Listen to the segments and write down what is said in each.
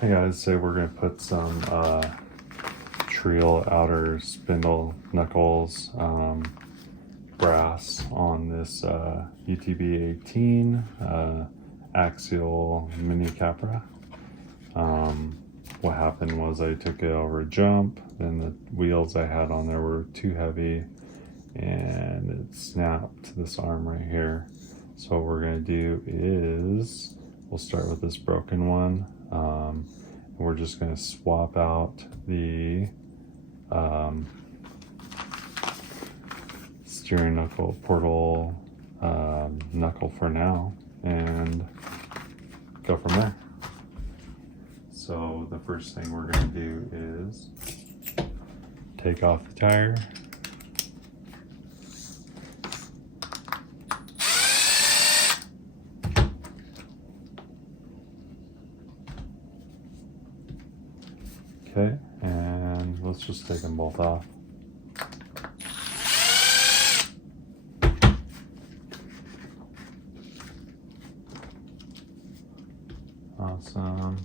Hey guys, so we're going to put some Treal outer spindle knuckles brass on this UTB 18 axial mini Capra. What happened was I took it over a jump, and the wheels I had on there were too heavy and it snapped this arm right here. So what we're going to do is we'll start with this broken one. We're just going to swap out the steering knuckle portal knuckle for now and go from there. So the first thing we're going to do is take off the tire. Okay, and let's just take them both off. Awesome.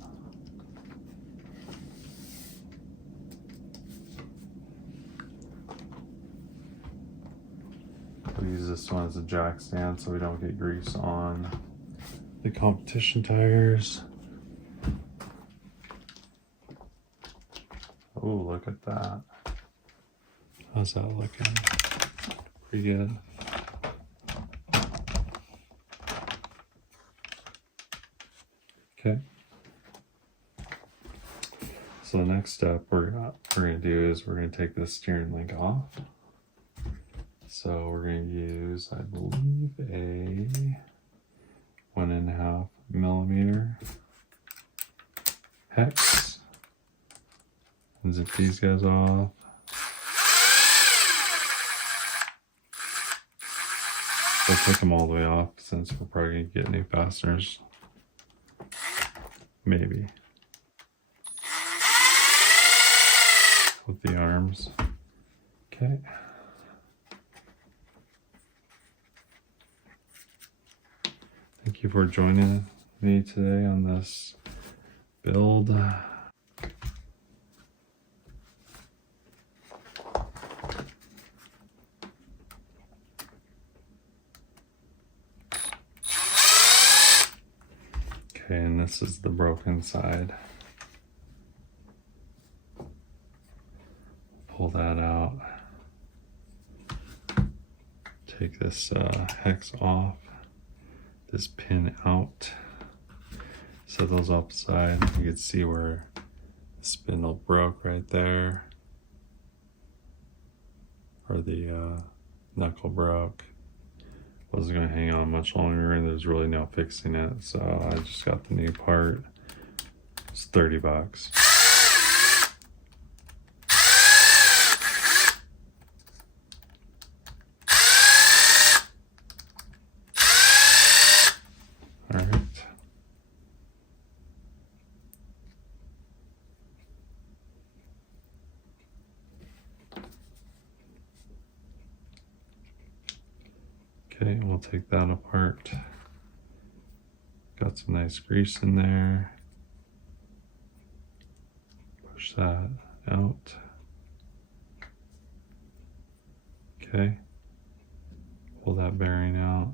We'll use this one as a jack stand so we don't get grease on the competition tires. Oh, look at that. How's that looking? Pretty good. Okay. So the next step we're going to do is we're going to take this steering link off. So we're going to use, I believe, a 1.5 millimeter hex. And zip these guys off. We'll take them all the way off since we're probably going to get new fasteners. Maybe. With the arms. Okay. Thank you for joining me today on this build. Okay, and this is the broken side. Pull that out. Take this hex off. This pin out. Set those upside. You can see where the spindle broke right there. Or the knuckle broke. Wasn't going to hang on much longer, and there's really no fixing it, so I just got the new part. It's $30. All right. Okay, we'll take that apart. Got some nice grease in there. Push that out. Okay. Pull that bearing out.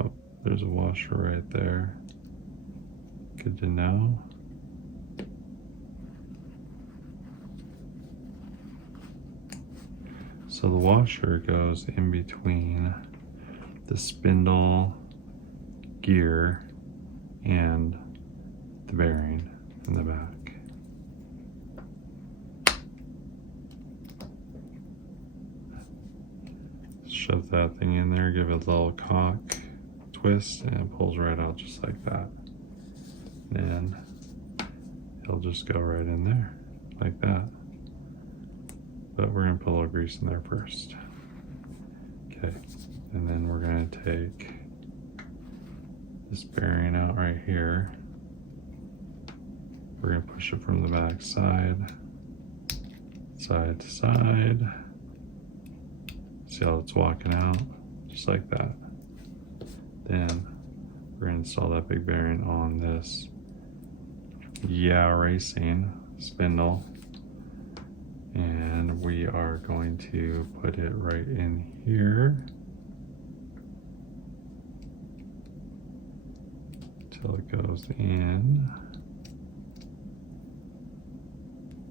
Oh, there's a washer right there. Good to know. So the washer goes in between the spindle gear and the bearing in the back. Shove that thing in there, give it a little cock twist, and it pulls right out just like that. And it'll just go right in there like that. But we're going to put a little grease in there first. Okay, and then we're going to take this bearing out right here. We're going to push it from the back side, side to side. See how it's walking out? Just like that. Then we're going to install that big bearing on this Yeah Racing spindle, and we are going to put it right in here till it goes in.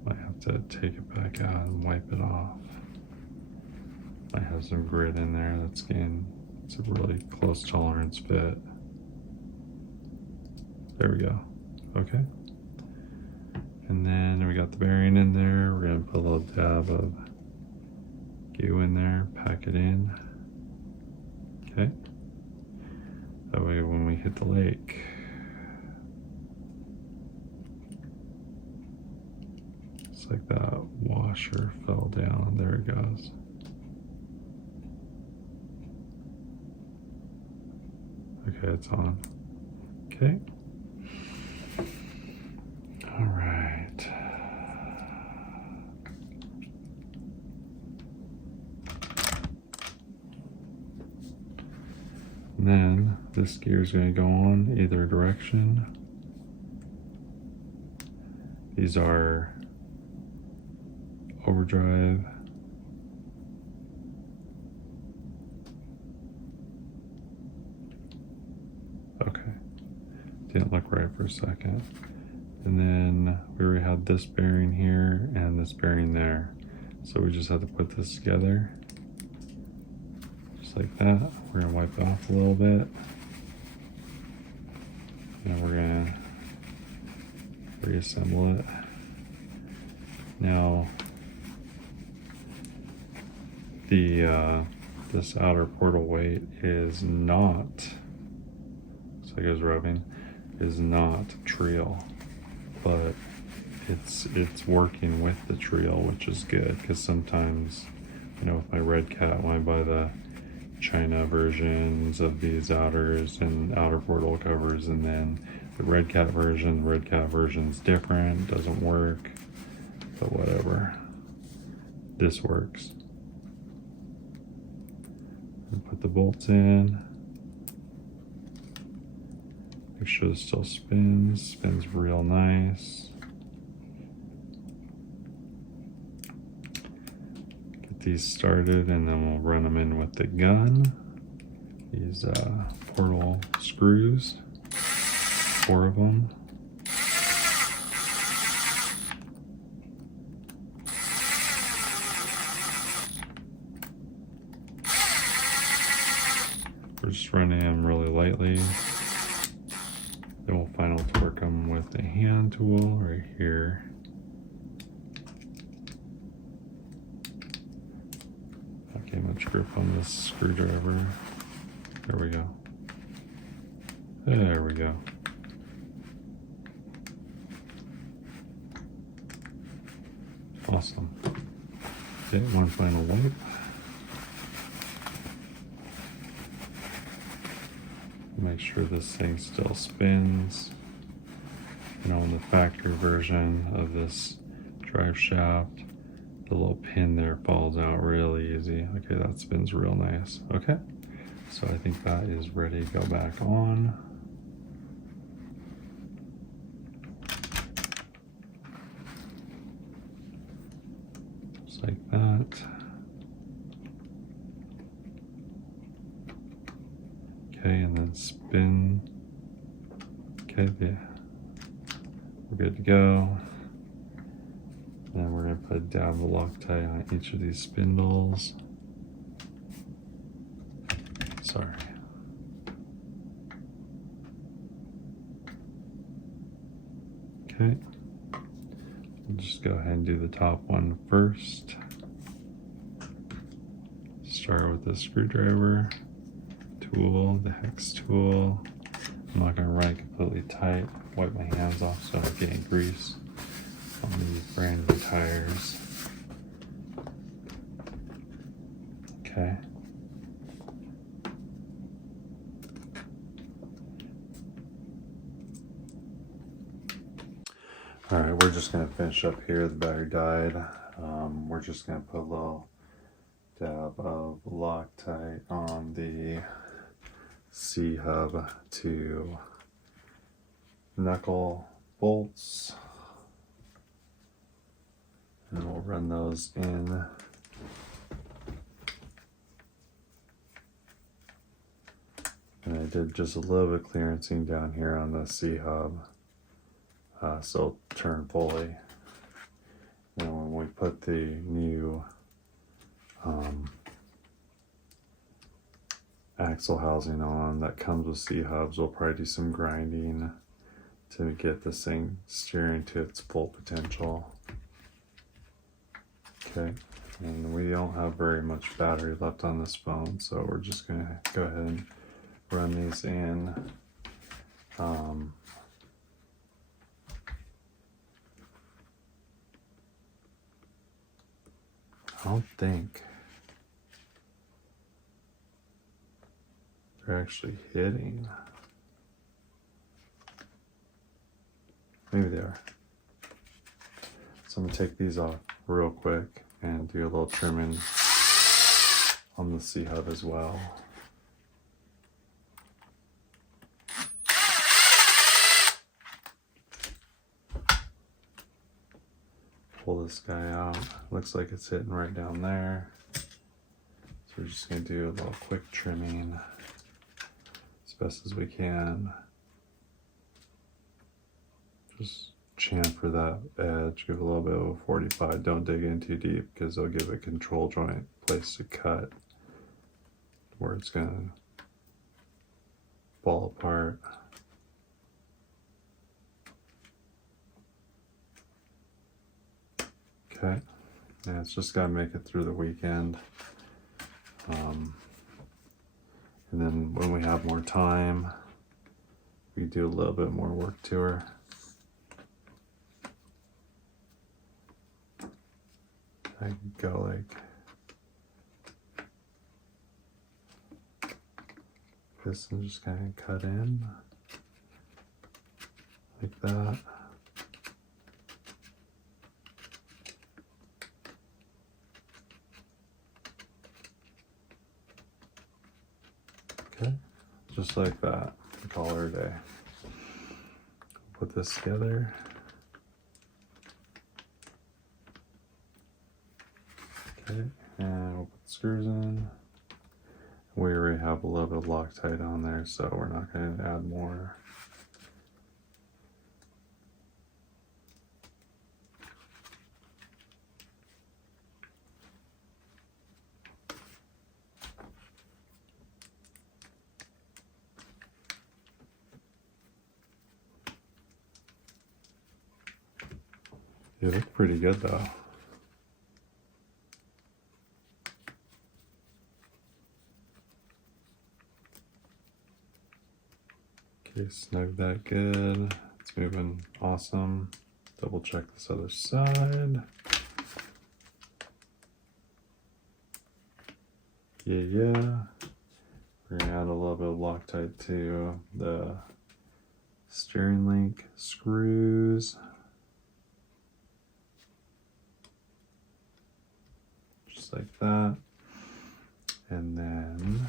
I have to take it back out and wipe it off. I have some grit in there that's getting, it's a really close tolerance fit. There we go. Okay. And then we got the bearing in there. We're gonna put a little dab of glue in there, pack it in. Okay. That way when we hit the lake, it's like that washer fell down. There it goes. Okay, it's on. Okay. All right. And then this gear is going to go on either direction. These are overdrive, okay, didn't look right for a second. And then we already had this bearing here and this bearing there, so we just have to put this together just like that. We're gonna wipe it off a little bit, and we're gonna reassemble it. Now the this outer portal weight is not, so it goes rubbing, is not Treal, but it's working with the Treal, which is good, because sometimes, you know, with my Red Cat, when I buy the China versions of these outers and outer portal covers, and then the Red Cat version's different, doesn't work, but whatever. This works. And put the bolts in. Make sure it still spins real nice. Get these started, and then we'll run them in with the gun. These portal screws, 4 of them. We're just running them really lightly. Then we'll final torque them with a hand tool right here. Not getting much grip on this screwdriver. There we go. There we go. Awesome. Okay, one final wipe. Make sure this thing still spins. You know, in the factory version of this drive shaft, the little pin there falls out really easy. Okay, that spins real nice. Okay, so I think that is ready to go back on. Just like that. Okay, and then spin. Okay, yeah. We're good to go. And then we're going to put a dab of Loctite on each of these spindles. Sorry. Okay. We'll just go ahead and do the top one first. Start with the screwdriver tool, the hex tool. I'm not going to run it completely tight. Wipe my hands off so I don't get any grease on these brand new tires. Okay. All right, we're just going to finish up here. The battery died. We're just going to put a little dab of Loctite on the C-hub to knuckle bolts. And we'll run those in. And I did just a little bit of clearancing down here on the C-hub, so it'll turn fully. And when we put the new axle housing on that comes with C-hubs, we'll probably do some grinding to get this thing steering to its full potential. Okay, and we don't have very much battery left on this phone, so we're just gonna go ahead and run these in. I don't think they're actually hitting. Maybe they are. So I'm gonna take these off real quick and do a little trimming on the C-hub as well. Pull this guy out. Looks like it's hitting right down there. So we're just gonna do a little quick trimming as best as we can. Just chamfer that edge, give a little bit of a 45. Don't dig in too deep because it'll give a control joint place to cut where it's gonna fall apart. Okay, and it's just gotta make it through the weekend. And then when we have more time, we do a little bit more work to her. I can go like this and just kind of cut in like that. Okay, just like that. Call her a day. Put this together. Okay, and we'll put the screws in. We already have a little bit of Loctite on there, so we're not going to add more. You look pretty good though. Okay, snug that good. It's moving awesome. Double check this other side. Yeah. We're gonna add a little bit of Loctite to the steering link screws. Just like that. And then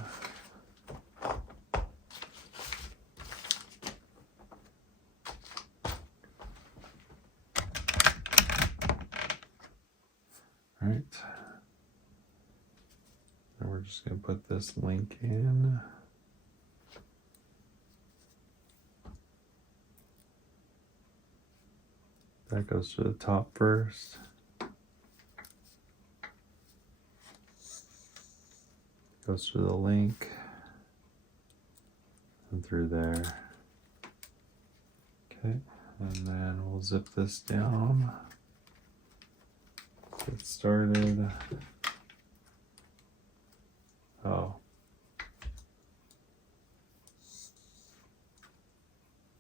right. And we're just going to put this link in. That goes to the top first. Goes through the link and through there. Okay, and then we'll zip this down. Get started. Oh.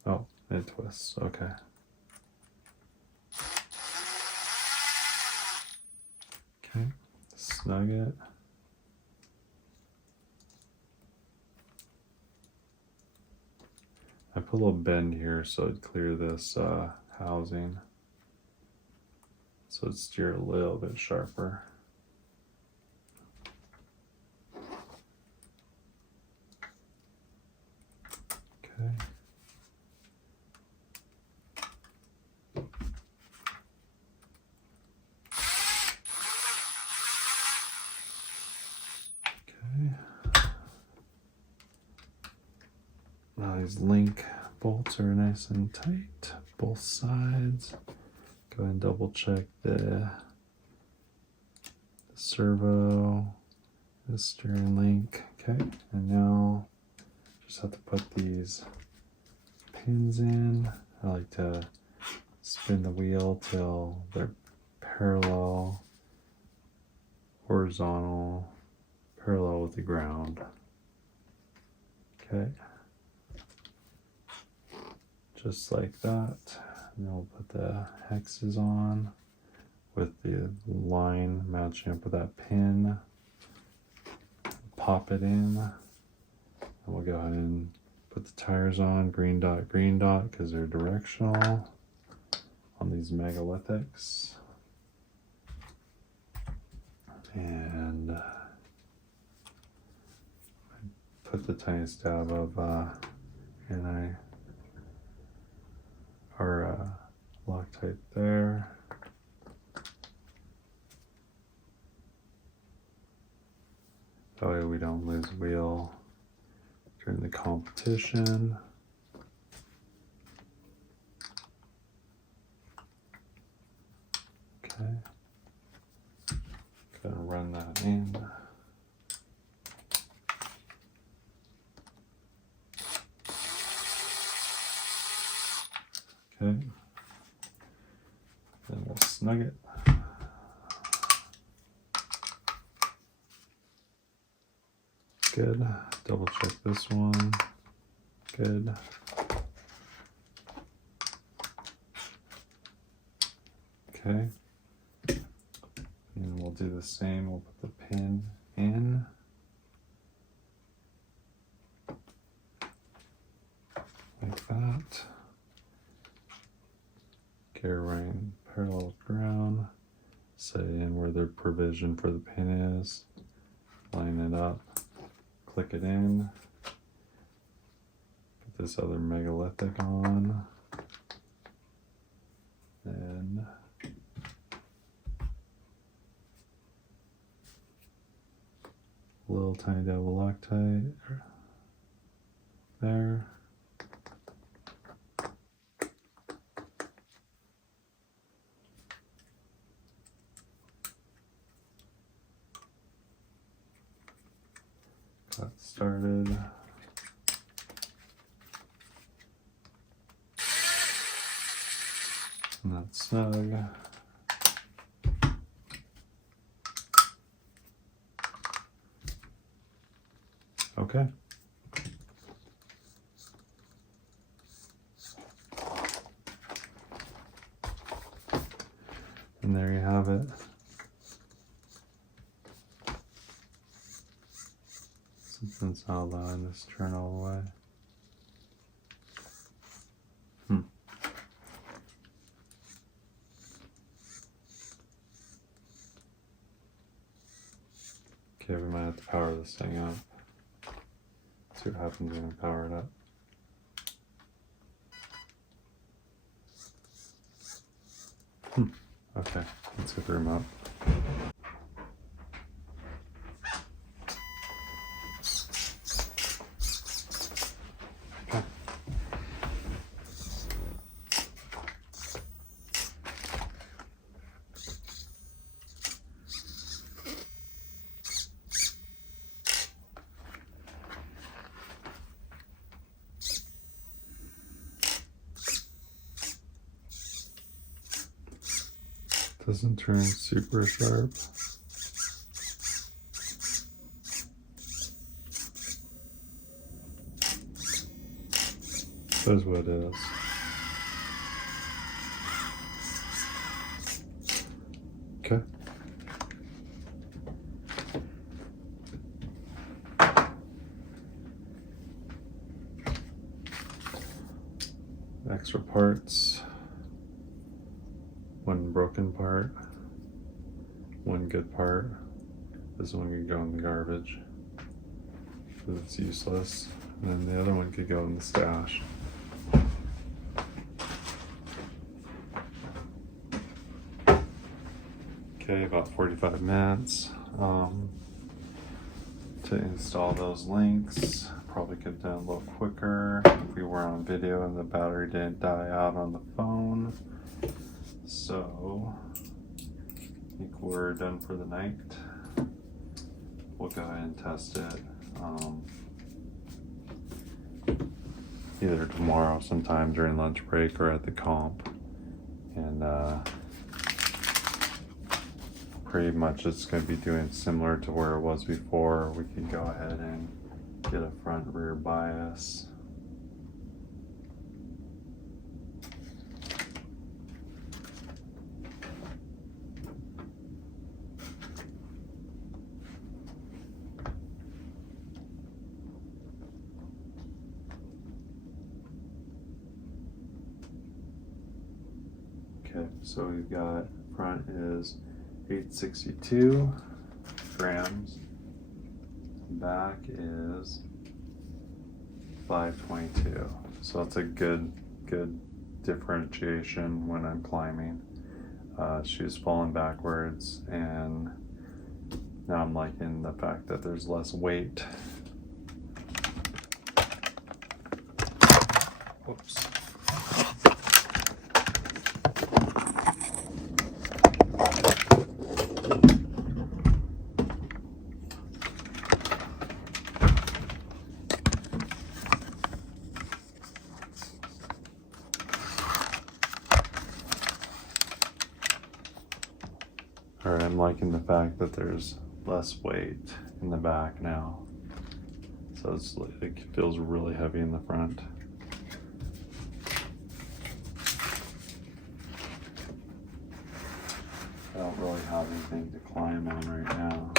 Oh, it twists. Okay. Okay, snug it. I put a little bend here so it'd clear this housing. So it'd steer a little bit sharper. Okay. these link bolts are nice and tight, both sides. Go ahead and double check the servo, the steering link. Okay, and now just have to put these pins in. I like to spin the wheel till they're parallel, horizontal, parallel with the ground. Okay, just like that. And then we'll put the hexes on with the line matching up with that pin. Pop it in, and we'll go ahead and put the tires on, green dot, because they're directional on these megalithics. And I put the tiniest dab of Loctite there. That way we don't lose wheel during the competition. Okay. Gonna run that in. Okay. Then we'll snug it. Good. Double check this one. Good. Okay. And we'll do the same. We'll put the pin in. Like that. Gear right parallel with ground. Set in where the provision for the pin is. Line it up. Click it in. Put this other megalithic on. And a little tiny double Loctite there. Got started. And that's snug. Okay. And there you have it. Something's not allowing this to turn all the way. Okay, we might have to power this thing up. See what happens when we power it up. Okay, let's get the remote. Okay. Doesn't turn super sharp. That's what it is. Okay. Extra parts. One broken part, one good part. This one could go in the garbage because it's useless, and then the other one could go in the stash. Okay, about 45 minutes to install those links. probably could have done a little quicker if we were on video and the battery didn't die out on the phone. So I think we're done for the night. We'll go ahead and test it either tomorrow sometime during lunch break or at the comp. And pretty much it's going to be doing similar to where it was before. We can go ahead and get a front rear bias. Okay, so we've got front is 862 grams, back is 522. So it's a good differentiation when I'm climbing. She's falling backwards, and now I'm liking the fact that there's less weight. Whoops. Alright, I'm liking the fact that there's less weight in the back now. So it feels really heavy in the front. I don't really have anything to climb on right now.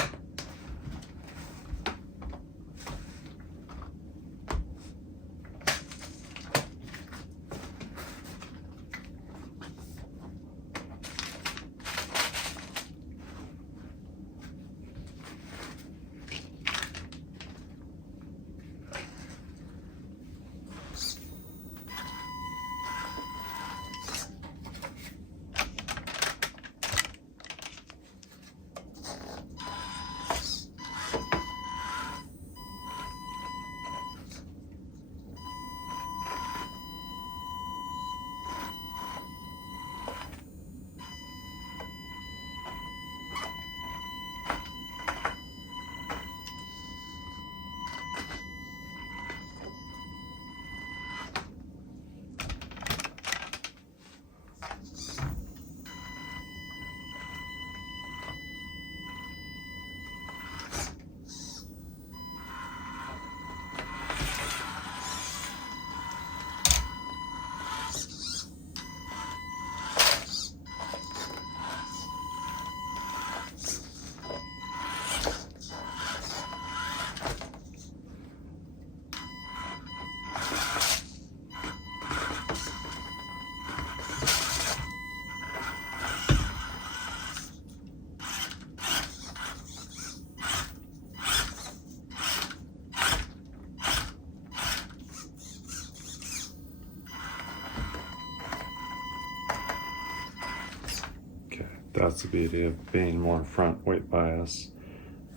That's the beauty of being more front weight bias.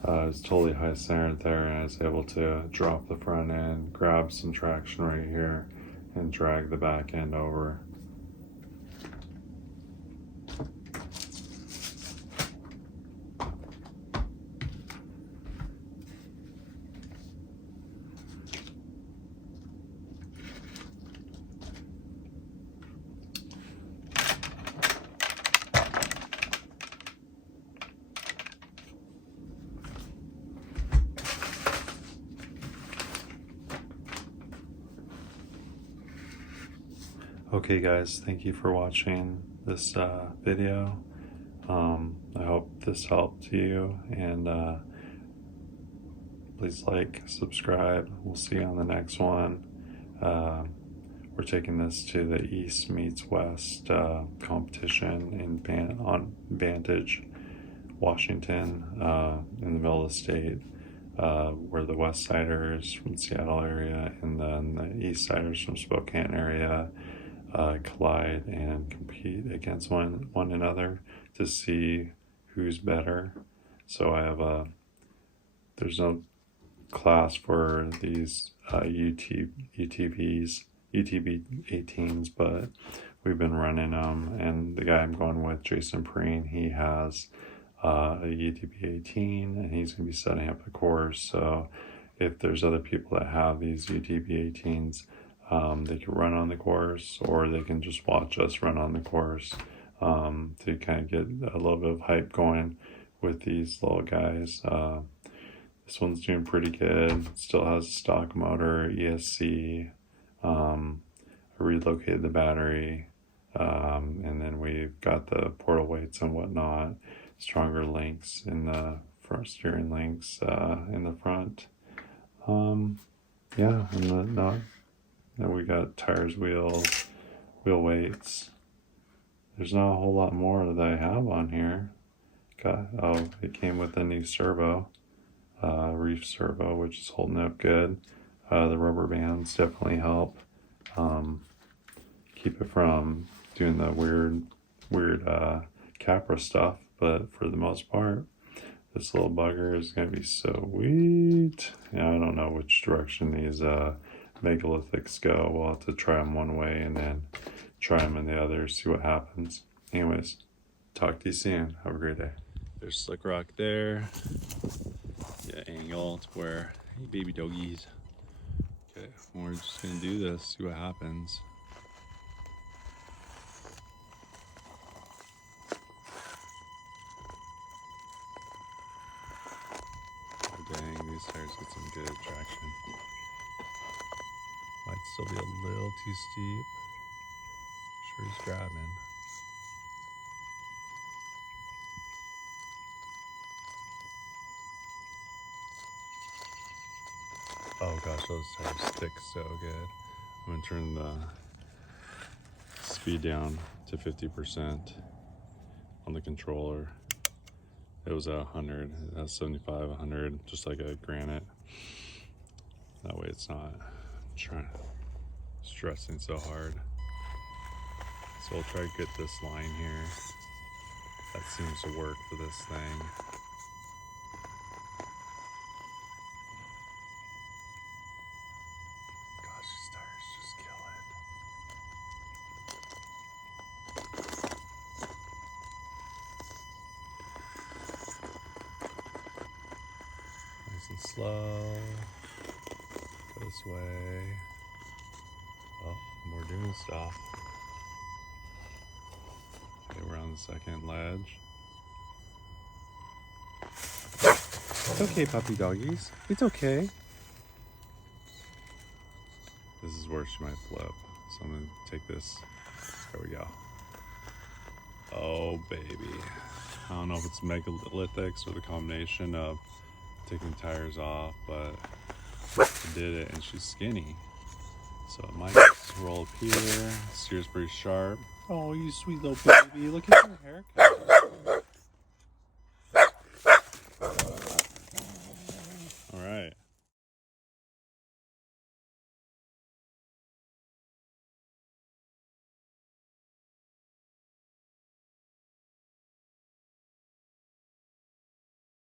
It's totally high centered there, and I was able to drop the front end, grab some traction right here, and drag the back end over. Okay guys, thank you for watching this video. I hope this helped you, and please like, subscribe. We'll see you on the next one. We're taking this to the East meets West competition on Vantage, Washington, in the middle of the state, where the West Siders from the Seattle area and then the East Siders from Spokane area collide and compete against one another to see who's better. So I have there's no class for these UTB 18s, but we've been running them, and the guy I'm going with, Jason Preen, he has a UTB 18, and he's going to be setting up the course. So if there's other people that have these UTB 18s, they can run on the course, or they can just watch us run on the course to kind of get a little bit of hype going with these little guys. This one's doing pretty good. Still has a stock motor, ESC. I relocated the battery, and then we've got the portal weights and whatnot. Stronger links in the front, steering links in the front. Yeah, and then we got tires, wheels, wheel weights. There's not a whole lot more that I have on here. It came with a new servo. Reef servo, which is holding up good. The rubber bands definitely help keep it from doing the weird Capra stuff, but for the most part, this little bugger is going to be sweet. Yeah, I don't know which direction these megalithics go. We'll have to try them one way and then try them in the other, see what happens. Anyways, talk to you soon. Have a great day. There's Slick Rock there. Yeah, angle to where, hey baby doggies. Okay, we're just gonna do this, see what happens. Oh dang, these tires get some good traction. Might still be a little too steep. Sure he's grabbing. Oh gosh, those tires stick so good. I'm gonna turn the speed down to 50% on the controller. It was at 100. It has 75, 100, just like a Granite. That way it's not stressing so hard. So I'll try to get this line here. That seems to work for this thing. Gosh, these tires just kill it. Nice and slow. Go this way. Oh, we're doing stuff. Okay, we're on the second ledge. It's okay, puppy doggies. It's okay. This is where she might flip. So I'm gonna take this. There we go. Oh, baby. I don't know if it's megalithics or the combination of taking tires off, but I did it, and she's skinny. So it might roll up here. Steer's pretty sharp. Oh, you sweet little baby. Look at your haircut.